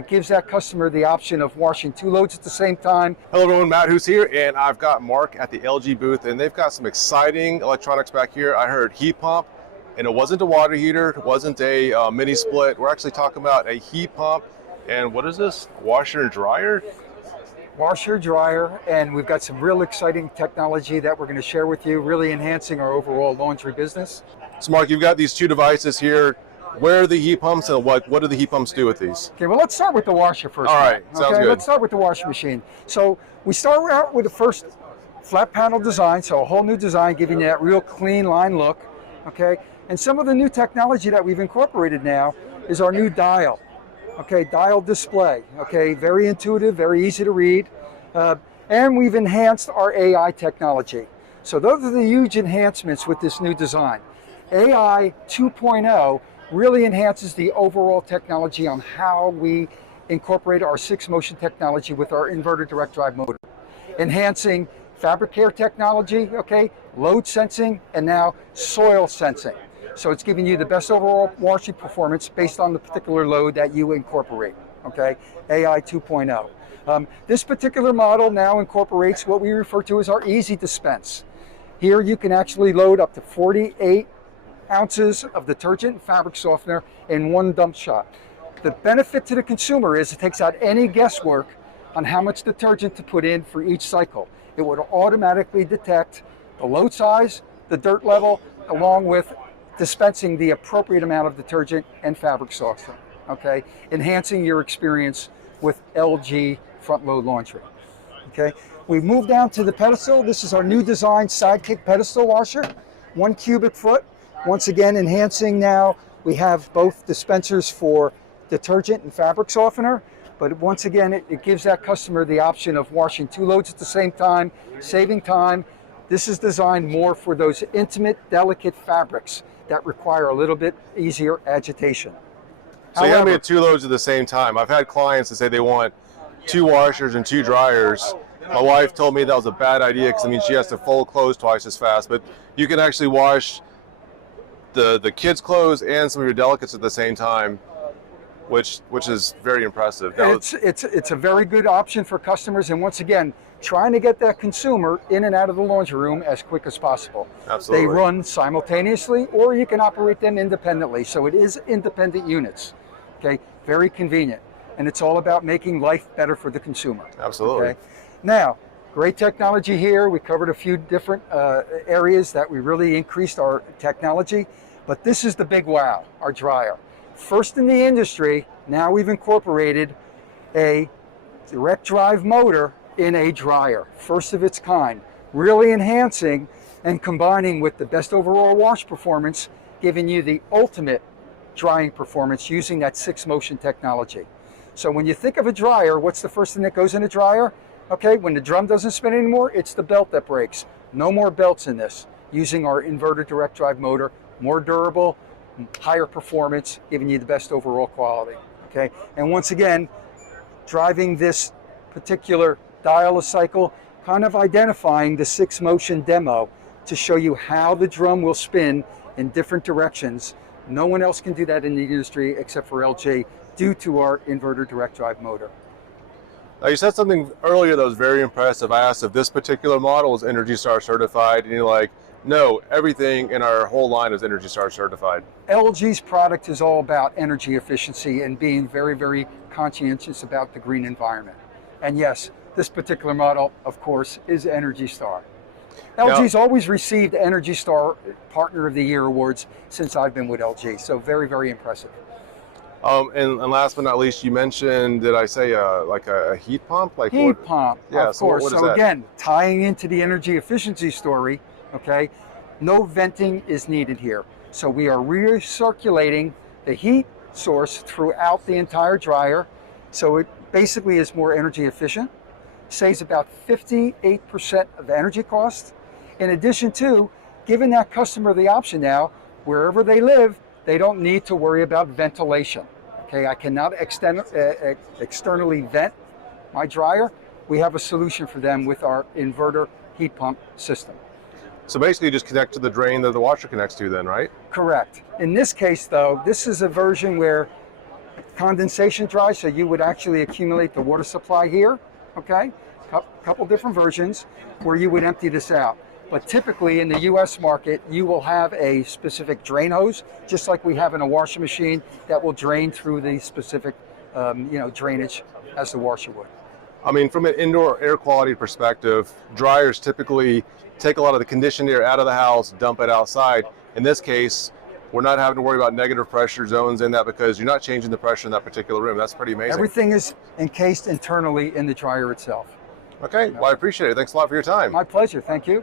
it gives that customer the option of washing 2 loads at the same time. Hello everyone, Matt who's here, and I've got Mark at the LG booth, and they've got some exciting electronics back here. I heard heat pump, and it wasn't a water heater, it wasn't a mini split. We're actually talking about a heat pump, and what is this? Washer and dryer? Washer, dryer, and we've got some real exciting technology that we're going to share with you, really enhancing our overall laundry business. So Mark, you've got these 2 devices here. Where are the heat pumps, and what do the heat pumps do with these? Okay, well, let's start with the washer first. All right, sounds good. Let's start with the washing machine. So we start out with the first flat panel design, so a whole new design giving you that real clean line look, okay? And some of the new technology that we've incorporated now is our new dial, okay, dial display, okay, very intuitive, very easy to read, and we've enhanced our AI technology. So those are the huge enhancements with this new design. AI 2.0 really enhances the overall technology on how we incorporate our 6-motion technology with our inverter direct drive motor. Enhancing fabric care technology, okay, load sensing, and now soil sensing. So it's giving you the best overall washing performance based on the particular load that you incorporate, okay, AI 2.0. This particular model now incorporates what we refer to as our easy dispense. Here you can actually load up to 48 ounces of detergent and fabric softener in one dump shot. The benefit to the consumer is it takes out any guesswork on how much detergent to put in for each cycle. It would automatically detect the load size, the dirt level, along with dispensing the appropriate amount of detergent and fabric softener, okay? Enhancing your experience with LG front load laundry, okay? We've moved down to the pedestal. This is our new design Sidekick pedestal washer, 1 cubic foot. Once again, enhancing now, we have both dispensers for detergent and fabric softener, but once again, it gives that customer the option of washing 2 loads at the same time, saving time. This is designed more for those intimate, delicate fabrics that require a little bit easier agitation. So you have me at 2 loads at the same time. I've had clients that say they want 2 washers and 2 dryers. My wife told me that was a bad idea because it means she has to fold clothes twice as fast, but you can actually wash the kids' clothes and some of your delicates at the same time, which is very impressive. It's a very good option for customers, and once again, trying to get that consumer in and out of the laundry room as quick as possible. Absolutely. They run simultaneously, or you can operate them independently. So it is independent units. Okay, very convenient, and it's all about making life better for the consumer. Absolutely. Okay? Now, great technology here. We covered a few different areas that we really increased our technology, but this is the big wow, our dryer. First in the industry, now we've incorporated a direct drive motor in a dryer, first of its kind, really enhancing and combining with the best overall wash performance, giving you the ultimate drying performance using that 6-motion technology. So when you think of a dryer, what's the first thing that goes in a dryer? Okay, when the drum doesn't spin anymore, it's the belt that breaks. No more belts in this, using our inverter direct drive motor, more durable, higher performance, giving you the best overall quality, okay? And once again, driving this particular dial a cycle, kind of identifying the 6-motion demo to show you how the drum will spin in different directions. No one else can do that in the industry except for LG due to our inverter direct drive motor. Now you said something earlier that was very impressive. I asked if this particular model is ENERGY STAR certified, and you're like, no, everything in our whole line is ENERGY STAR certified. LG's product is all about energy efficiency and being very, very conscientious about the green environment. And yes, this particular model, of course, is ENERGY STAR. LG's always received ENERGY STAR Partner of the Year awards since I've been with LG, so very, very impressive. And last but not least, you mentioned, did I say like a heat pump? Like heat pump, yeah, of course. What is so that? Again, tying into the energy efficiency story, okay, no venting is needed here. So we are recirculating the heat source throughout the entire dryer. So it basically is more energy efficient, saves about 58% of energy cost. In addition to giving that customer the option now, wherever they live, they don't need to worry about ventilation. Okay, I cannot externally vent my dryer. We have a solution for them with our inverter heat pump system. So basically you just connect to the drain that the washer connects to then, right? Correct. In this case though, this is a version where condensation dry, so you would actually accumulate the water supply here, okay? Couple different versions where you would empty this out. But typically in the US market, you will have a specific drain hose, just like we have in a washing machine, that will drain through the specific drainage as the washer would. I mean, from an indoor air quality perspective, dryers typically take a lot of the conditioned air out of the house, dump it outside. In this case, we're not having to worry about negative pressure zones in that because you're not changing the pressure in that particular room. That's pretty amazing. Everything is encased internally in the dryer itself. Okay, well, I appreciate it. Thanks a lot for your time. My pleasure, thank you.